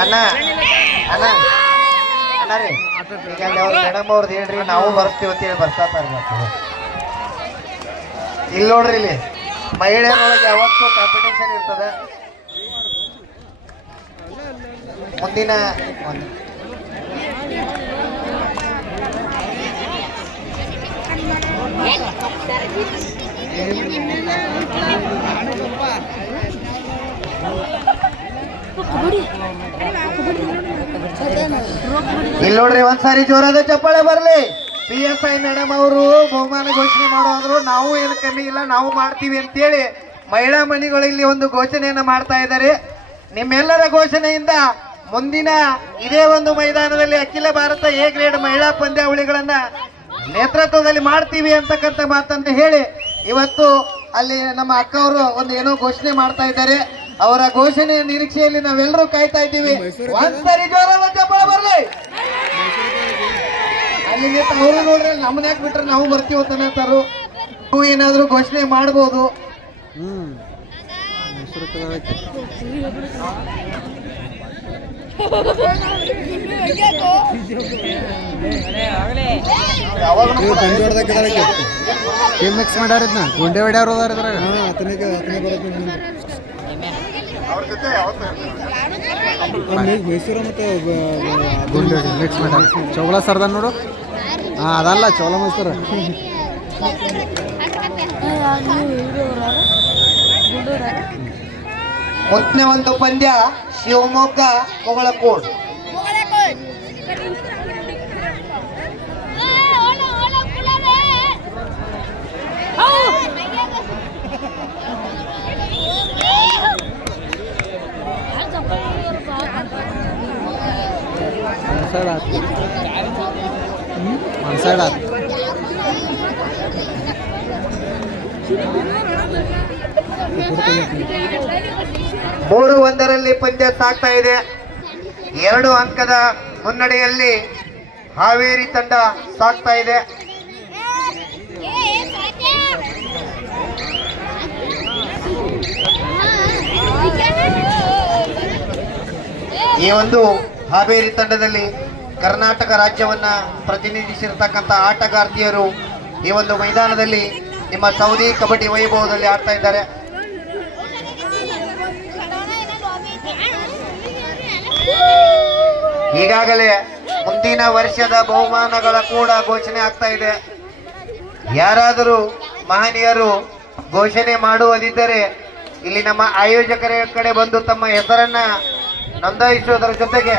ಅಣ್ಣ ಅಣ್ಣ ಅಣ್ಣ ರೀ ಈಗ ಅವ್ರ ಮೇಡಮ್ ಅವ್ರದ್ದು ಹೇಳ್ರಿ ನಾವು ಬರ್ತೀವಿ ಅಂತೇಳಿ ಬರ್ತಾರ ಇಲ್ಲಿ ನೋಡ್ರಿ ಇಲ್ಲಿ ಮಹಿಳೆಯರೊಳಗೆ ಯಾವತ್ತೂ ಕಾಂಪಿಟೇಷನ್ ಇರ್ತದೆ. ಮುಂದಿನ ಇಲ್ಲಿ ನೋಡ್ರಿ ಒಂದ್ಸಾರಿ ಜೋರಾದ ಚಪ್ಪಾಳೆ ಬರ್ಲಿ. PSI ಮೇಡಮ್ ಅವರು ಬಹುಮಾನ ಘೋಷಣೆ ಮಾಡೋದ್ರು. ನಾವು ಏನು ಕಮ್ಮಿ ಇಲ್ಲ, ನಾವು ಮಾಡ್ತೀವಿ ಅಂತೇಳಿ ಮಹಿಳಾ ಮಣಿಗಳು ಇಲ್ಲಿ ಒಂದು ಘೋಷಣೆಯನ್ನು ಮಾಡ್ತಾ ಇದ್ದಾರೆ. ನಿಮ್ಮೆಲ್ಲರ ಘೋಷಣೆಯಿಂದ ಮುಂದಿನ ಇದೇ ಒಂದು ಮೈದಾನದಲ್ಲಿ ಅಖಿಲ ಭಾರತ ಎ ಗ್ರೇಡ್ ಮಹಿಳಾ ಪಂದ್ಯಾವಳಿಗಳನ್ನ ನೇತೃತ್ವದಲ್ಲಿ ಮಾಡ್ತೀವಿ ಅಂತಕ್ಕಂಥ ಮಾತನ್ನು ಹೇಳಿ ಇವತ್ತು ಅಲ್ಲಿ ನಮ್ಮ ಅಕ್ಕವರು ಒಂದು ಏನೋ ಘೋಷಣೆ ಮಾಡ್ತಾ ಇದ್ದಾರೆ. ಅವರ ಘೋಷಣೆಯ ನಿರೀಕ್ಷೆಯಲ್ಲಿ ನಾವೆಲ್ಲರೂ ಕಾಯ್ತಾ ಇದ್ದೀವಿ. ಒಂದ್ಸರಿ ಜೋರಾದ ಚಪ್ಪಾಳೆ ಬರ್ಲಿ. ಅಲ್ಲಿ ಅವರು ನೋಡ್ರಿ ನಮ್ಮನ್ನ ಯಾಕೆ ಬಿಟ್ರೆ ನಾವು ಬರ್ತೀವಿ ಅಂತ ಹೇಳ್ತಾರು. ನೀವು ಏನಾದ್ರು ಘೋಷಣೆ ಮಾಡ್ಬೋದು. ಮಿಕ್ಸ್ ಮಾಡ್ಯಾರಿದ್ನ ಗುಂಡೆ ಹೊಡ್ಯಾರ ಮೈಸೂರು ಮತ್ತೆ ಗುಂಡೆ ಮಿಕ್ಸ್ ಮಾಡ್ಯಾರ. ಚೌಳ ಸರ್ದ ನೋಡು. ಅದಲ್ಲ ಚೌಳ ಮೈಸೂರು. ಮೊದಲನೇ ಒಂದು ಪಂದ್ಯ ಶಿವಮೊಗ್ಗ ಮೊಗಳಕೋಡ್. ಮೂರು ಒಂದರಲ್ಲಿ ಪಂದ್ಯ ಸಾಗ್ತಾ ಇದೆ. 2 ಅಂಕದ ಮುನ್ನಡೆಯಲ್ಲಿ ಹಾವೇರಿ ತಂಡ ಸಾಗ್ತಾ ಇದೆ. ಈ ಒಂದು ಹಾವೇರಿ ತಂಡದಲ್ಲಿ ಕರ್ನಾಟಕ ರಾಜ್ಯವನ್ನ ಪ್ರತಿನಿಧಿಸಿರ್ತಕ್ಕಂಥ ಆಟಗಾರ್ತಿಯರು ಈ ಒಂದು ಮೈದಾನದಲ್ಲಿ ನಿಮ್ಮ ಸೌದಿ ಕಬಡ್ಡಿ ವೈಭವದಲ್ಲಿ ಆಡ್ತಾ ಇದ್ದಾರೆ. ಈಗಾಗಲೇ ಮುಂದಿನ ವರ್ಷದ ಬಹುಮಾನಗಳ ಕೂಡ ಘೋಷಣೆ ಆಗ್ತಾ ಇದೆ. ಯಾರಾದರೂ ಮಹನೀಯರು ಘೋಷಣೆ ಮಾಡುವುದಿದ್ದರೆ ಇಲ್ಲಿ ನಮ್ಮ ಆಯೋಜಕರ ಕಡೆ ಬಂದು ತಮ್ಮ ಹೆಸರನ್ನ ನೋಂದಾಯಿಸುವುದರ ಜೊತೆಗೆ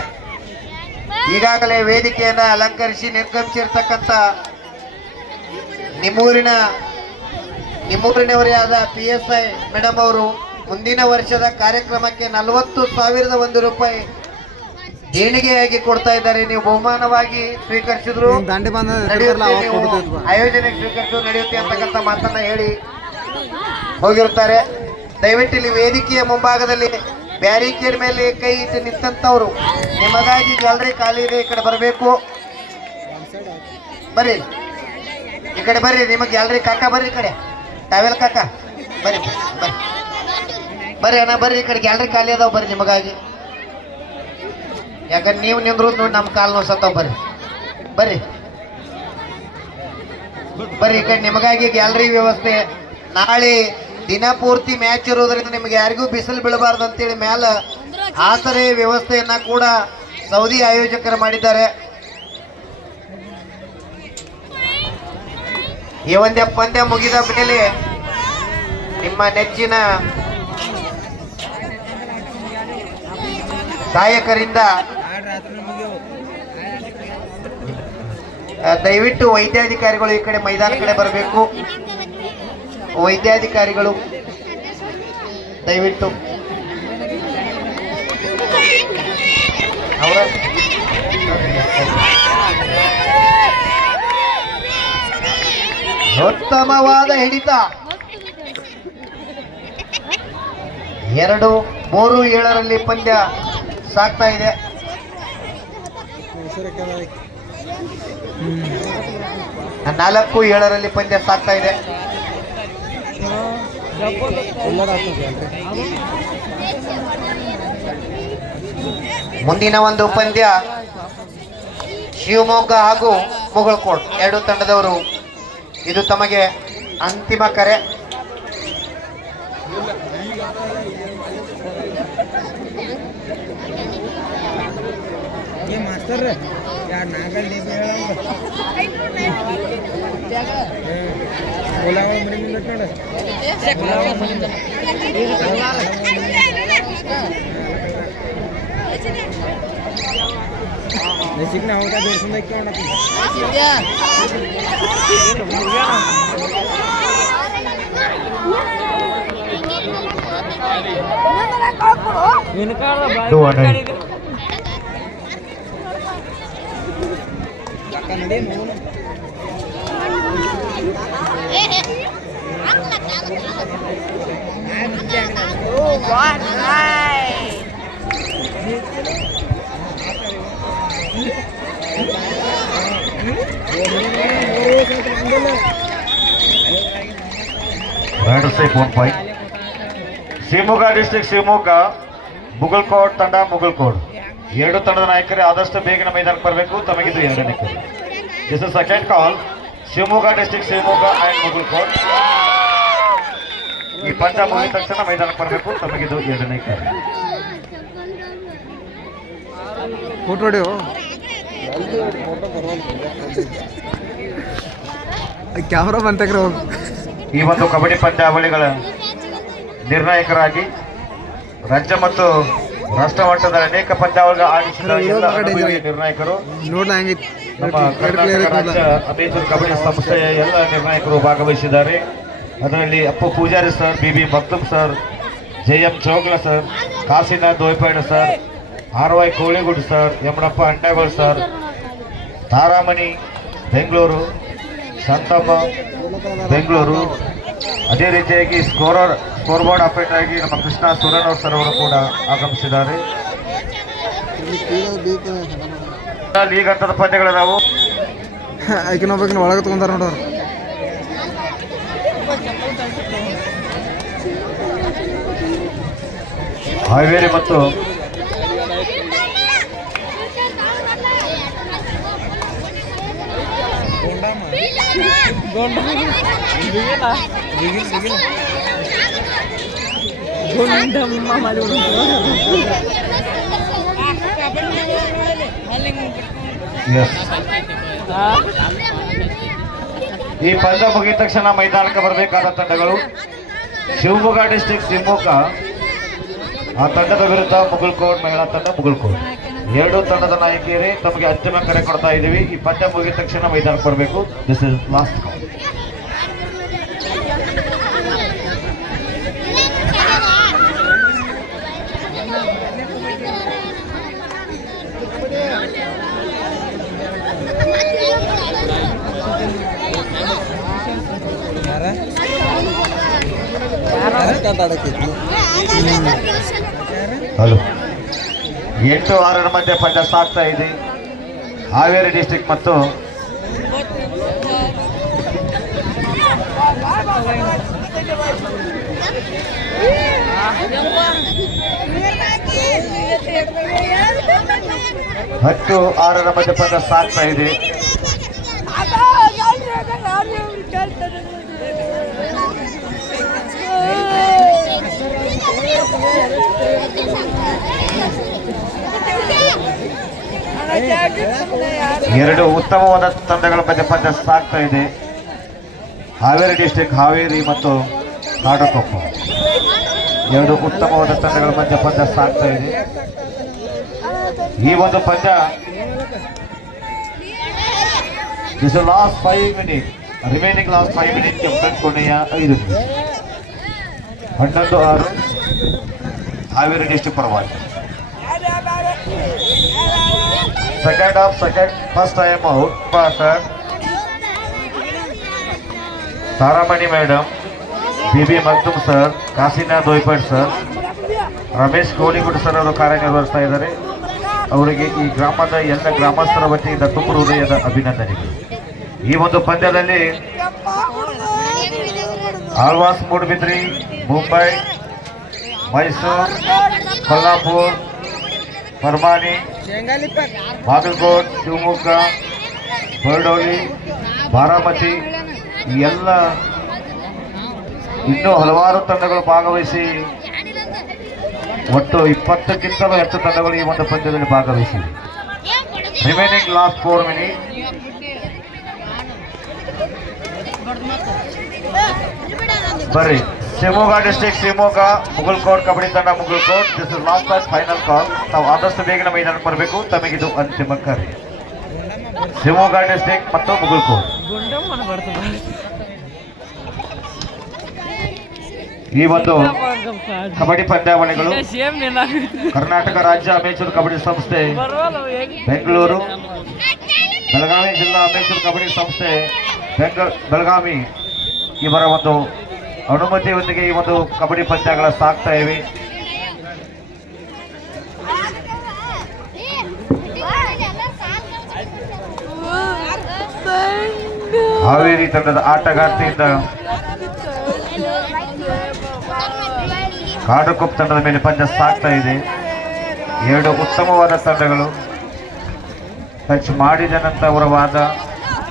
ಈಗಾಗಲೇ ವೇದಿಕೆಯನ್ನ ಅಲಂಕರಿಸಿ ನಿರ್ಗಮಿಸಿರ್ತಕ್ಕಂಥ ನಿಮ್ಮೂರಿನವರೇ ಆದ PSI ಮೇಡಮ್ ಅವರು ಮುಂದಿನ ವರ್ಷದ ಕಾರ್ಯಕ್ರಮಕ್ಕೆ 40,001 ರೂಪಾಯಿ ದೇಣಿಗೆಯಾಗಿ ಕೊಡ್ತಾ ಇದ್ದಾರೆ. ನೀವು ಬಹುಮಾನವಾಗಿ ಸ್ವೀಕರಿಸಿದ್ರು ಆಯೋಜನೆ ಸ್ವೀಕರಿಸಿದ್ರು ನಡೆಯುತ್ತೆ ಅಂತಕ್ಕಂಥ ಮಾತನ್ನ ಹೇಳಿ ಹೋಗಿರ್ತಾರೆ. ದಯವಿಟ್ಟು ಇಲ್ಲಿ ವೇದಿಕೆಯ ಮುಂಭಾಗದಲ್ಲಿ ಬ್ಯಾರಿಕೇಡ್ ಮೇಲೆ ಕೈ ಇಟ್ಟು ನಿಂತಂತವ್ರು ನಿಮಗಾಗಿ ಗ್ಯಾಲರಿ ಖಾಲಿ ಇದೆ, ಈ ಕಡೆ ಬರಬೇಕು. ಬರ್ರಿ ಈ ಕಡೆ ಬರ್ರಿ. ನಿಮಗೆ ಗ್ಯಾಲರಿ ಕಾಕ ಬರ್ರಿ, ಈ ಕಡೆ ಟಾವೆಲ್ ಕಾಕ ಬರ್ರಿ ಬರ್ರಿ ಅಣ್ಣ ಬರ್ರಿ. ಈ ಕಡೆ ಗ್ಯಾಲರಿ ಖಾಲಿ ಅದಾವ, ಬರ್ರಿ ನಿಮಗಾಗಿ. ಯಾಕಂದ್ರೆ ನೀವು ನಿಂದ್ರು ನೋಡಿ ನಮ್ಮ ಕಾಲು ನೋಸತ್ತಾವ. ಬರ್ರಿ ಬರ್ರಿ ಈ ಕಡೆ ನಿಮಗಾಗಿ ಗ್ಯಾಲರಿ ವ್ಯವಸ್ಥೆ. ನಾಳೆ ದಿನ ಪೂರ್ತಿ ಮ್ಯಾಚ್ ಇರೋದ್ರಿಂದ ನಿಮ್ಗೆ ಯಾರಿಗೂ ಬಿಸಿಲು ಬೀಳಬಾರ್ದು ಅಂತೇಳಿ ಮ್ಯಾಲ ಆಸರೆ ವ್ಯವಸ್ಥೆಯನ್ನ ಕೂಡ ಸೌದಿ ಆಯೋಜಕರು ಮಾಡಿದ್ದಾರೆ. ಈ ಒಂದೇ ಪಂದ್ಯ ಮುಗಿದ ಮೇಲೆ ನಿಮ್ಮ ನೆಚ್ಚಿನ ಗಾಯಕರಿಂದ ದಯವಿಟ್ಟು ವೈದ್ಯಾಧಿಕಾರಿಗಳು ಈ ಕಡೆ ಮೈದಾನ ಕಡೆ ಬರಬೇಕು. ವೈದ್ಯಾಧಿಕಾರಿಗಳು ದಯವಿಟ್ಟು ಅವರ ಉತ್ತಮವಾದ ಹಿಡಿತ. 2-3-7 ಪಂದ್ಯ ಸಾಗ್ತಾ ಇದೆ. 4-7 ಪಂದ್ಯ ಸಾಗ್ತಾ ಇದೆ. ಮುಂದಿನ ಒಂದು ಪಂದ್ಯ ಶಿವಮೊಗ್ಗ ಹಾಗೂ ಮುಗಳಕೋಟ್ ಎರಡು ತಂಡದವರು. ಇದು ತಮಗೆ ಅಂತಿಮ ಕರೆ. ಶಿವಮೊಗ್ಗ ಡಿಸ್ಟ್ರಿಕ್ಟ್ ಶಿವಮೊಗ್ಗ, ಮುಗಳಕೋಟ್ ತಂಡ ಮುಗಳಕೋಟ್. ಎರಡು ತಂಡದ ನಾಯಕರೇ ಆದಷ್ಟು ಬೇಗನೆ ಮೈದಾನಕ್ಕೆ ಬರಬೇಕು. ತಮಗಿದು ಎರಡನೇ ಕರೆ. This is second call. Shivamogga district Shivamogga and Mugalkot. ಈ ಪಂದ್ಯ ಮುಗಿದ ತಕ್ಷಣ ಮೈದಾನಕ್ಕೆ ಬರಬೇಕು. ತಮಗಿದು ಎರಡನೇ ಕರೆ. ಕ್ಯಾಮ್ರಾ ಬಂತಕ್ರೆ ಹೋಗಿ. ಈ ಒಂದು ಕಬಡ್ಡಿ ಪಂದ್ಯಾವಳಿಗಳ ನಿರ್ಣಾಯಕರಾಗಿ ರಾಜ್ಯ ಮತ್ತು ರಾಷ್ಟ್ರ ಮಟ್ಟದ ಅನೇಕ ಪಂದ್ಯಾವಳಿಗಳ ಆಡಿಸಿದ ಎಲ್ಲ ಅನುಭವಿ ನಿರ್ಣಾಯಕರು, ನಮ್ಮ ಕರ್ನಾಟಕ ರಾಜ್ಯ ಅಮೇಜೂರ್ ಕಬಡ್ಡಿ ಸಂಸ್ಥೆಯ ಎಲ್ಲ ನಿರ್ಣಾಯಕರು ಭಾಗವಹಿಸಿದ್ದಾರೆ. ಅದರಲ್ಲಿ Appu Pujari sir, B Maktum sir, JM Chogla sir, Kashinath Doypad sir, RY Koligud sir, Yamanappa Andagol sir, Taramani Bengaluru, Shantamma Bengaluru. ಅದೇ ರೀತಿಯಾಗಿ ಸ್ಕೋರ್ ಬೋರ್ಡ್ ಆಪರೇಟರ್ ಆಗಿ ನಮ್ಮ ಕೃಷ್ಣ ಸುರನವ್ರ ಸರ್ ಅವರು ಕೂಡ ಆಗಮಿಸಿದ್ದಾರೆ. ಲೀಗ್ ಹಂತದ ಪಂದ್ಯಗಳು ನಾವು ಐಕಿನೊಬ್ಬಕಿನ ಒಳಗೆ ತಗೊಂಡಾರ ನೋಡೋರು. ಹಾವೇರಿ ಮತ್ತು ಈ ಪಂದ್ಯ ಮುಗಿದ ತಕ್ಷಣ ಮೈದಾನಕ್ಕೆ ಬರಬೇಕಾದ ತಂಡಗಳು ಶಿವಮೊಗ್ಗ ಡಿಸ್ಟ್ರಿಕ್ಟ್ ಶಿವಮೊಗ್ಗ, ಆ ತಂಡದ ವಿರುದ್ಧ ಮುಗಳಕೋಟ್ ಮಹಿಳಾ ತಂಡ ಮುಗಳಕೋಟ್. ಎರಡು ತಂಡದ ನಾಯಕಿಯರೇ ತಮಗೆ ಅಂತಿಮ ಕರೆ ಕೊಡ್ತಾ ಇದ್ದೀವಿ. ಈ ಪಂದ್ಯ ಮುಗಿದ ತಕ್ಷಣ ಮೈದಾನಕ್ಕೆ ಬರಬೇಕು. This is last call. Hello, 8-6 ಮಧ್ಯೆ ಪಂದ್ಯ ಸಾಗ್ತಾ ಇದೆ. ಹಾವೇರಿ ಡಿಸ್ಟ್ರಿಕ್ಟ್ ಮತ್ತು ಹತ್ತು 6 ಮಧ್ಯೆ ಪಂದ್ಯ ಸಾಗ್ತಾ ಇದೆ. ಎರಡು ಉತ್ತಮವಾದ ತಂಡಗಳ ಮಧ್ಯೆ ಪಂದ್ಯ ಸಾಗ್ತಾ ಇದೆ. ಹಾವೇರಿ ಡಿಸ್ಟ್ರಿಕ್ಟ್ ಹಾವೇರಿ ಮತ್ತು ಕಾಡಕೊಪ್ಪ, ಎರಡು ಉತ್ತಮವಾದ ತಂಡಗಳ ಮಧ್ಯೆ ಪಂದ್ಯ ಸಾಗ್ತಾ ಇದೆ. ಈ ಒಂದು ಪಂದ್ಯ this last 5 minute, remaining last 5 minute, ಕೊನೆಯ 5 ನಿಮಿಷ. 11-6 ಹಾವೇರಿ ಡಿಸ್ಟ್ರಿಕ್ಟ್ ಪರವಾಗಿ. Second half, first time out. Sir, Taramani madam, BB Maktum sir, Kasinath Doypad sir, Ramesh Koligud sir ಅವರು ಕಾರ್ಯನಿರ್ವಹಿಸ್ತಾ ಇದ್ದಾರೆ. ಅವರಿಗೆ ಈ ಗ್ರಾಮದ ಎಲ್ಲ ಗ್ರಾಮಸ್ಥರ ವತಿಯಿಂದ ತುಂಬ ಹೃದಯದ ಅಭಿನಂದನೆಗಳು. ಈ ಒಂದು ಪಂದ್ಯದಲ್ಲಿ ಆಳ್ವಾಸ್, ಮೂಡಬಿದ್ರಿ, ಮುಂಬೈ, ಮೈಸೂರು, ಕೊಲ್ಲಾಪುರ್ परमानी बागलकोट शिवमोग्ग बरडोली बारामती ಈ ಎಲ್ಲ ಇನ್ನೂ ಹಲವಾರು ತಂಡಗಳು ಭಾಗವಹಿಸಿ ಒಟ್ಟು 20ಕ್ಕಿಂತಲೂ ಹೆಚ್ಚು ತಂಡಗಳು ಈ ಒಂದು ಪಂದ್ಯದಲ್ಲಿ ಭಾಗವಹಿಸಿವೆ. Remaining last 4 minute. ಬರ್ರಿ ಶಿವಮೊಗ್ಗ ಡಿಸ್ಟ್ರಿಕ್ಟ್ ಶಿವಮೊಗ್ಗ ಮುಗಲ್ಕೋಟ್ ಕಬಡ್ಡಿ ತಂಡ Mugalkot. This is last match final call. ತಾವು ಆದಷ್ಟು ಬೇಗನೆ ಮೈದಾನಕ್ಕೆ ಬರಬೇಕು. ತಮಗಿದು ಅಂತಿಮ ಕರೆ. ಶಿವಮೊಗ್ಗ ಡಿಸ್ಟ್ರಿಕ್ಟ್ ಮತ್ತು ಮುಗಲ್ಕೋಟ್ ಈ ಒಂದು ಕಬಡ್ಡಿ ಪಂದ್ಯಾವಳಿಗಳು ಕರ್ನಾಟಕ ರಾಜ್ಯ ಅಮೇಚೂರ್ ಕಬಡ್ಡಿ ಸಂಸ್ಥೆ ಬೆಂಗಳೂರು, ಬೆಳಗಾವಿ ಜಿಲ್ಲಾ ಅಮೇಚೂರ್ ಕಬಡ್ಡಿ ಸಂಸ್ಥೆ ಬೆಳಗಾವಿ ಇವರ ಒಂದು ಅನುಮತಿಯೊಂದಿಗೆ ಈ ಒಂದು ಕಬಡ್ಡಿ ಪಂದ್ಯಗಳ ಸಾಗ್ತಾ ಇವೆ. ಹಾವೇರಿ ತಂಡದ ಆಟಗಾರ್ತಿಯಿಂದ ಕಾಡುಕೊಪ್ಪ ತಂಡದ ಮೇಲೆ ಪಂದ್ಯ ಸಾಗ್ತಾ ಇದೆ. 2 ಉತ್ತಮವಾದ ತಂಡಗಳು ಟಚ್ ಮಾಡಿದ ನಂತರ ಅವರ ವಾದ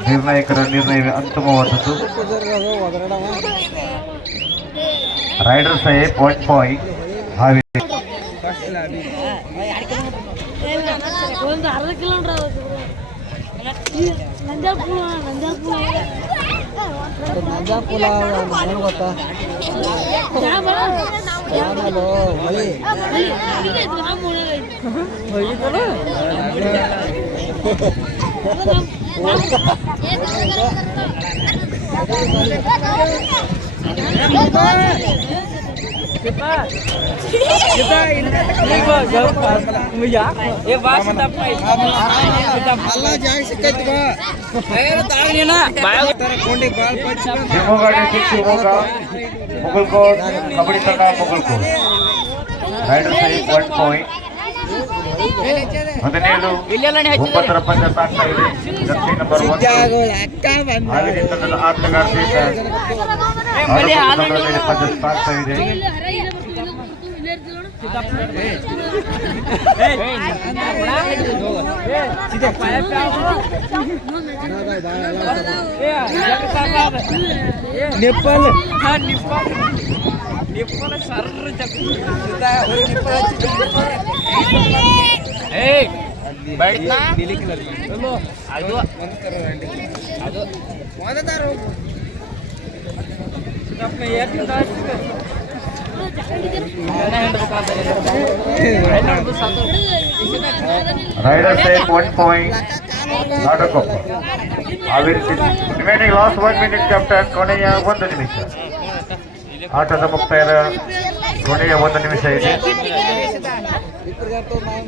ನಿರ್ಣಾಯಕರ ನಿರ್ಣಯವೇ ಅಂತಿಮವಾದದ್ದು. Raider Saheb 1 point Haveri. ನಂಜಾಪುಲ ಏನು ಗೊತ್ತಾ ಶಿವಮೊಗ್ಗ ಡಿಸ್ಟ್ರಿಕ್ಟ್ ಶಿವಮೊಗ್ಗ ಮುಗಲ್ಕೋಟ್ ಕಬಡ್ಡಿ ತಂಡ ಮುಗಲ್ಕೋಟ್. Rider Saheb 1 point. 17-9 ಪಂದ್ಯ ಸಾಗ್ತಾ ಇದೆ. ಜರ್ಸಿ ನಂಬರ್ 1 ಹಾವೇರಿ ತಂಡದ ಆಟಗಾರ್ತಿಯಿಂದ ಪಂದ್ಯ ಸಾಗ್ತಾ ಇದೆ. Nepal raider Saheb 1 point. Kadukoppa Haveri. Remaining last 1 minute captain. ಕೊನೆಯ 1 ನಿಮಿಷ. ಆಟದ ಮುಕ್ತಾಯದ ಕೊನೆಯ 1 ನಿಮಿಷ ಇದೆ.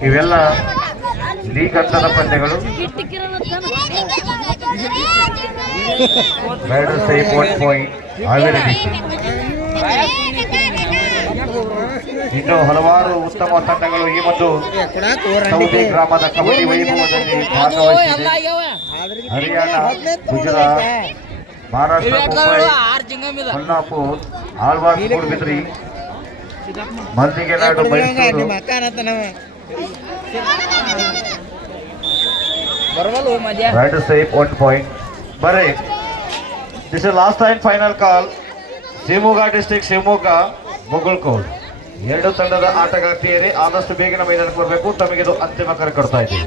ಇವೆಲ್ಲ ಲೀಗ್ ಹಂತದ ಪಂದ್ಯಗಳು. Raider Saheb 1 point Haveri district. ಇನ್ನು ಹಲವಾರು ಉತ್ತಮ ತಂಡಗಳು ಈ ಒಂದು ಸೌದಿ ಗ್ರಾಮದ ಕಬಡ್ಡಿ ವೈಭವದಲ್ಲಿ ಭಾಗವಹಿಸಿದೆ. ಹರಿಯಾಣ, ಗುಜರಾತ್, ಮಹಾರಾಷ್ಟ್ರ, ಮುಂಬೈ, ಕೊಲ್ಲಾಪುರ್, ಆಳ್ವಾಸ್, ಮೂಡಬಿದ್ರಿ, ಮಲ್ಲಿಗೆನಾಡು, ಮೈಸೂರು. Raider Saheb 1 point. ಬರ್ರಿ this is last time final call. Shivamogga district Shivamogga Mugalkot 2 ತಂಡದ ಆಟಗಾರ್ತಿಯರೇ ಆದಷ್ಟು ಬೇಗನೆ ಮೈದಾನಕ್ಕೆ ಬರಬೇಕು. ತಮಗೆ ಇದು ಅಂತಿಮ ಕರೆ ಕೊಡ್ತಾ ಇದ್ದೀವಿ.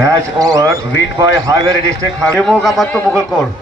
Match over. Win by Haveri district. Shivamogga ಮತ್ತು ಮುಗಲ್ಕೋಟ್